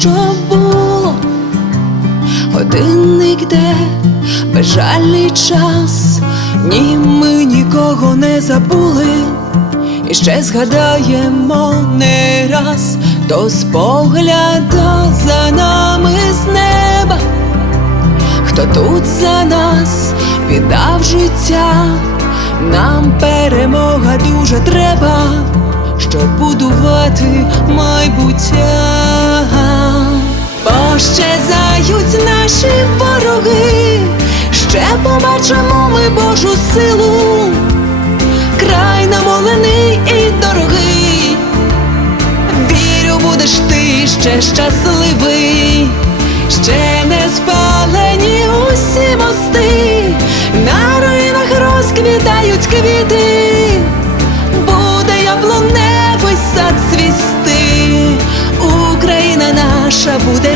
що було, годинник де безжальний час, ні, ми нікого не забули, і ще згадаємо не раз, хто спогляда за нами з неба, хто тут за нас віддав життя, нам перемога дуже треба, щоб будувати майбуття. Пощезають наші вороги, ще побачимо ми Божу силу, край намолений і дорогий. Вірю, будеш ти ще щасливий, ще не спалені усі мости, на руїнах розквітають квіти,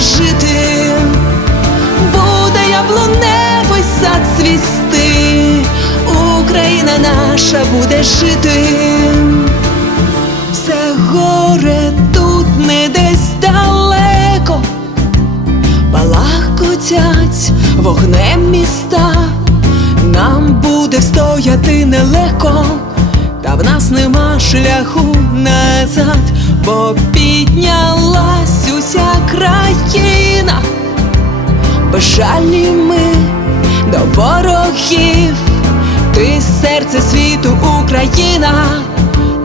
жити, буде яблуневий сад цвісти, Україна наша буде жити. Все горе тут не десь далеко, балакотять вогнем міста, нам буде стояти нелегко, та в нас нема шляху назад, бо піднялась уся країна, безжальні ми до ворогів, ти серце світу, Україна.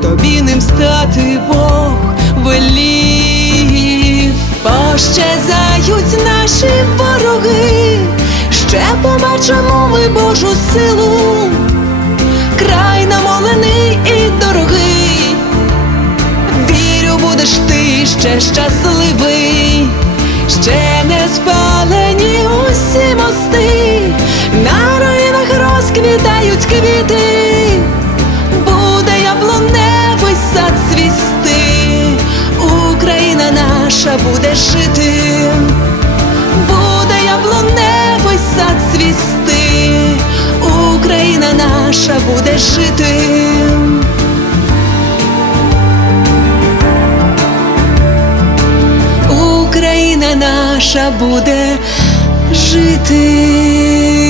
Тобі ним стати Бог велів. Пощезають наші вороги, ще побачимо ми Божу силу, ще щасливий, ще не спалені усі мости, на руїнах розквітають квіти буде яблуневий сад цвісти, Україна наша буде жити, буде яблуневий сад Україна наша буде жити. Наша буде жити.